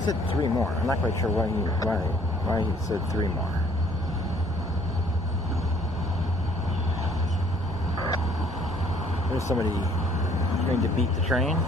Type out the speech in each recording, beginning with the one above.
He said 3 more. I'm not quite sure why he said 3 more. There's somebody going to beat the train.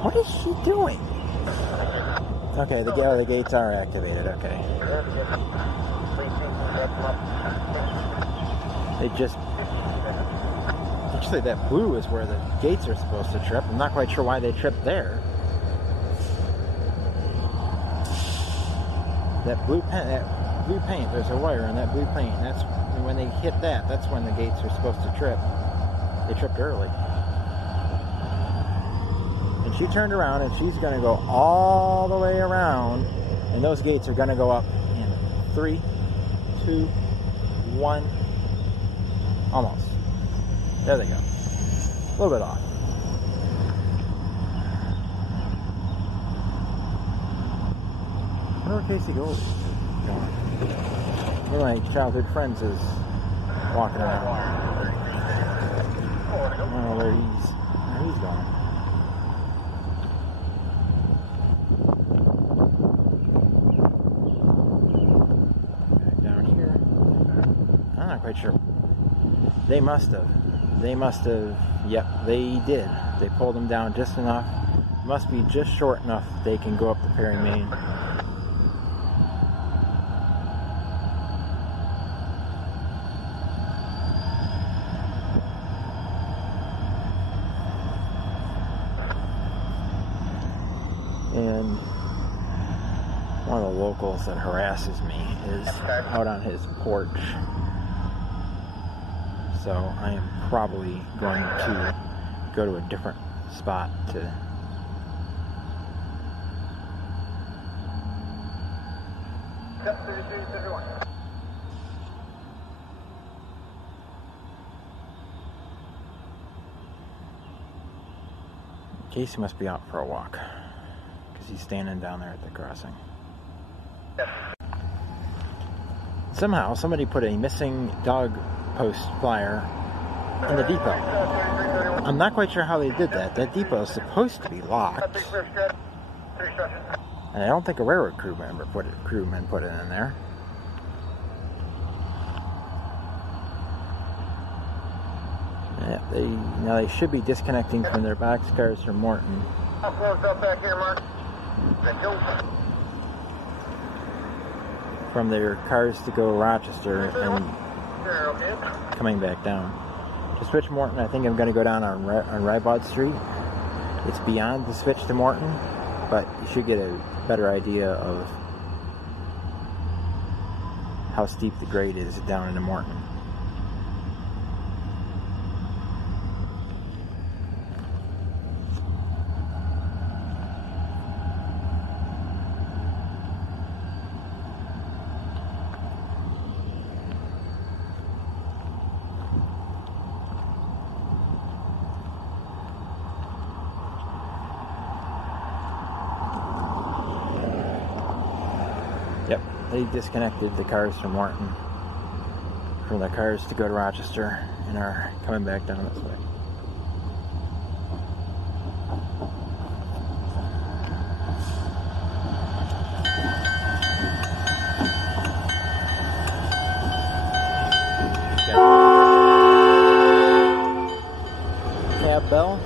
What is she doing? Okay, the gates are activated, okay. Actually that blue is where the gates are supposed to trip. I'm not quite sure why they tripped there. That blue paint, there's a wire in that blue paint, and that's when they hit that's when the gates are supposed to trip. They tripped early. And she turned around and she's going to go all the way around, and those gates are going to go up in 3, 2, 1. Almost. There they go. A little bit off. I wonder where Casey goes. One of my childhood friends is walking around. I don't know where he's going. Quite sure. They must have, yep, they did. They pulled them down just enough. Must be just short enough they can go up the Perry Main. And one of the locals that harasses me is out on his porch. So I am probably going to go to a different spot to Casey must be out for a walk because he's standing down there at the crossing. Somehow somebody put a missing dog post flyer in the depot. I'm not quite sure how they did that. That depot is supposed to be locked, and I don't think a railroad crewman put it in there. Yeah, now they should be disconnecting from their boxcars from Morton. From their cars to go Rochester and coming back down. To switch Morton, I think I'm going to go down on Rybod Street. It's beyond the switch to Morton, but you should get a better idea of how steep the grade is down into Morton. Yep, they disconnected the cars from Morton from the cars to go to Rochester and are coming back down this way. Cab bell.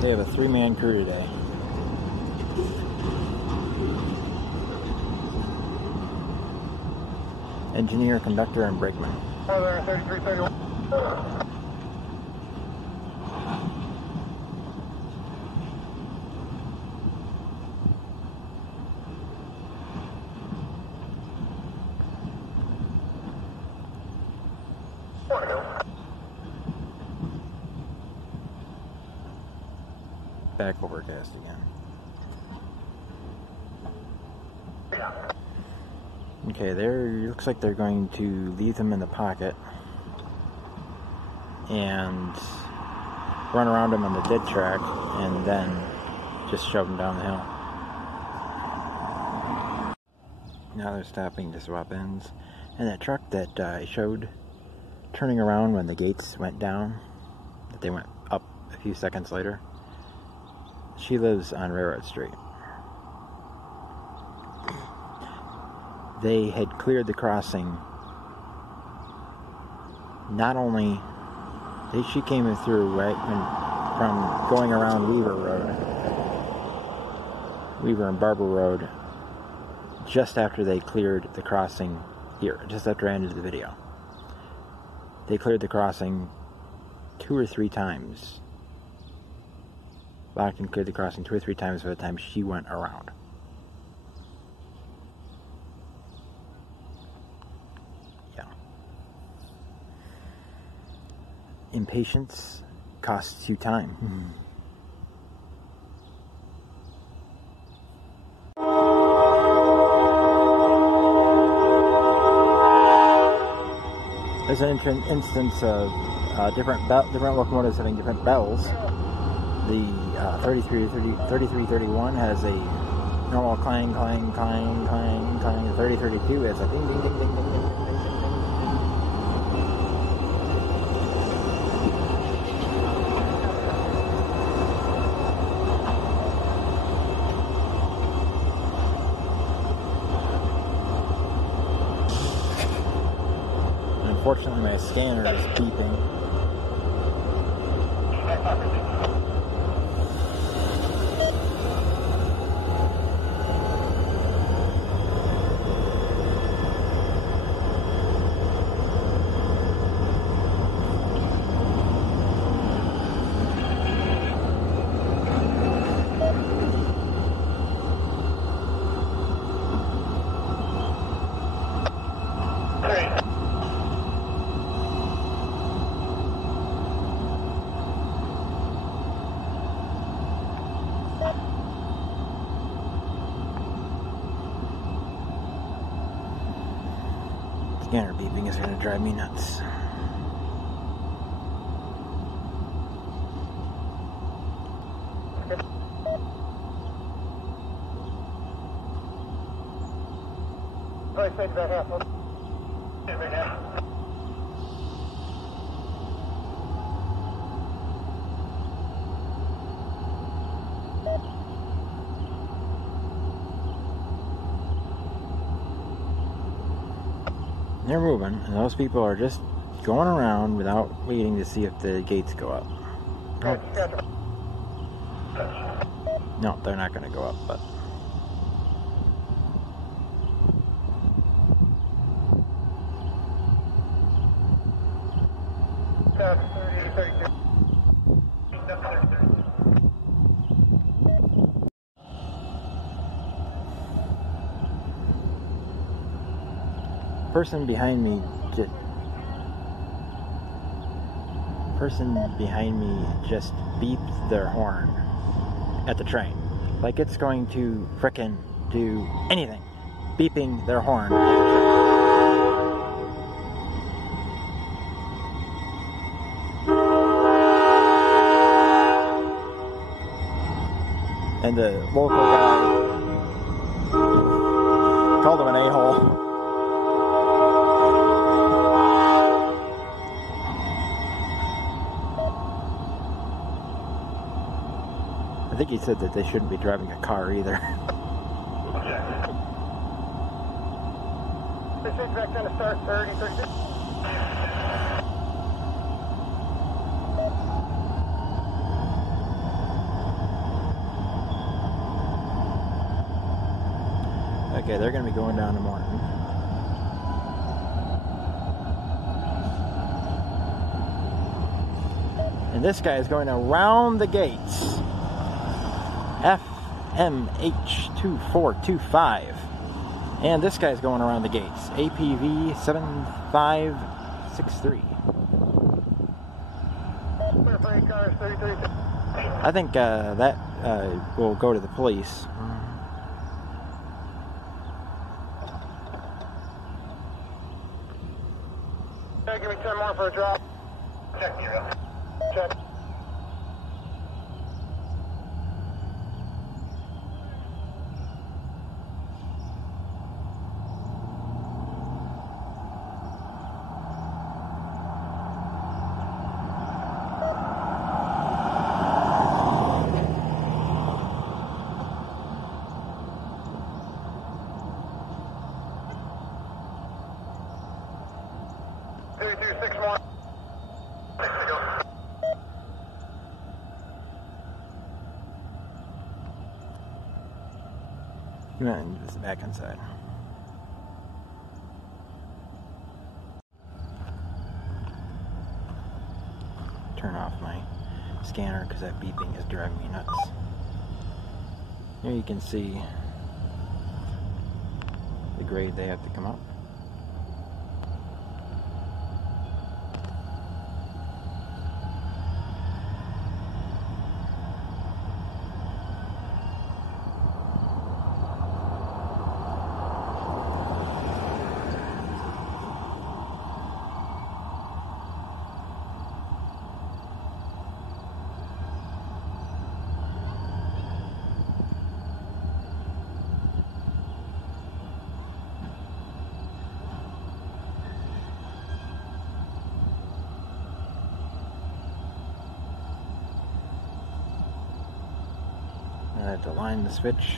They have a 3-man crew today. Engineer, conductor, and brakeman. Back overcast again. Okay, looks like they're going to leave them in the pocket and run around them on the dead track and then just shove them down the hill. Now they're stopping to swap ends. And that truck that I showed turning around when the gates went down, that they went up a few seconds later, she lives on Railroad Street. They had cleared the crossing. Not only she came through right from going around Weaver and Barber Road, just after they cleared the crossing here, just after I ended the video. They cleared the crossing 2 or 3 times. Locked and cleared the crossing 2 or 3 times by the time she went around. Yeah. Impatience costs you time. There's an instance of different locomotives having different bells. The 3331 has a normal clang, clang, clang, clang, clang. The 3032 has a ding, ding, ding, ding, ding, ding, ding, ding, ding. Unfortunately, my scanner is beeping. Scanner beeping is going to drive me nuts. They're moving, and those people are just going around without waiting to see if the gates go up. No, they're not going to go up, but... Person behind me just beeped their horn at the train, like it's going to frickin' do anything. Beeping their horn at the train. And the local guy called him an a-hole. I think he said that they shouldn't be driving a car either. This is back going to start 30, 36. Okay, they're going to be going down to Morton. And this guy is going around the gates. FMH2425. And this guy's going around the gates. APV 7563. cars, 33. I think that will go to the police. Okay, give me 10 more for a drop. Check, Nero. Check. Six more. You want to just back inside. Turn off my scanner because that beeping is driving me nuts. Here you can see the grade they have to come up. To line the switch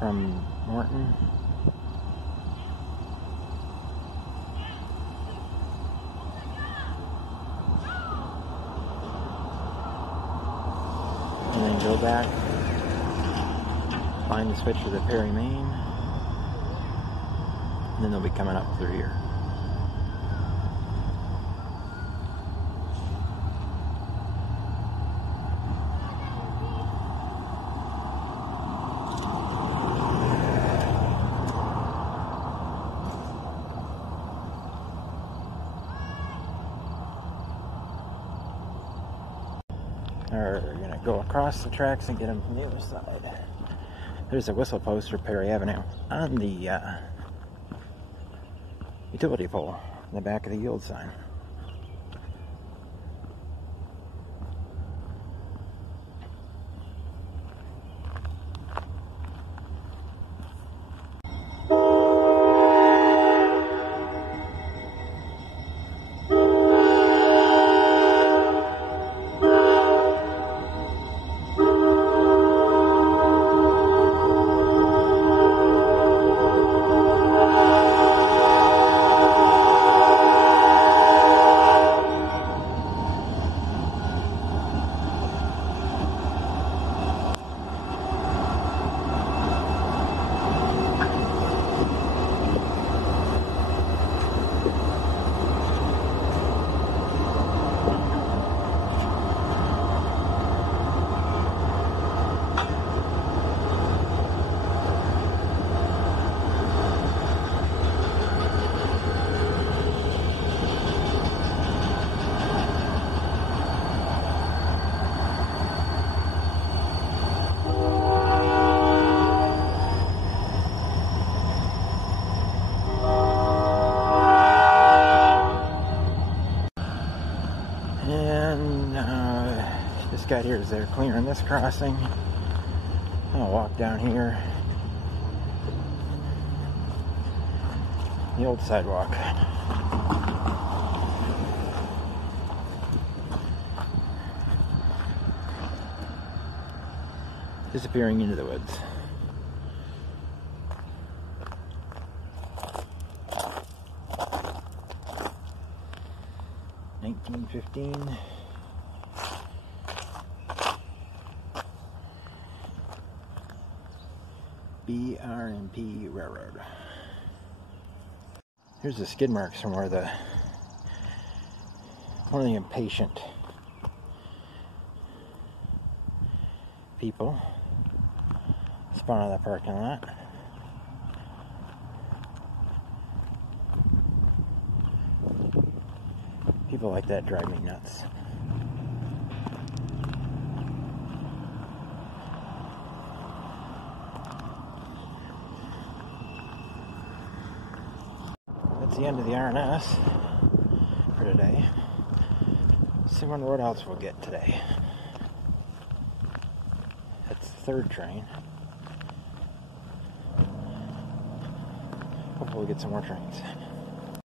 from Morton. And then go back, line the switch for the Perry main, and then they'll be coming up through here. We're gonna go across the tracks and get them from the other side. There's a whistle post for Perry Avenue on the utility pole in the back of the yield sign. This guy here is there clearing this crossing. I'll walk down here. The old sidewalk. Disappearing into the woods. $19.15. B.R.P. Railroad. Here's the skid marks from where one of the Impatient people spawned out of the parking lot. People like that drive me nuts. That's the end of the RNS for today. See what else we'll get today. That's the third train. Hopefully we'll get some more trains.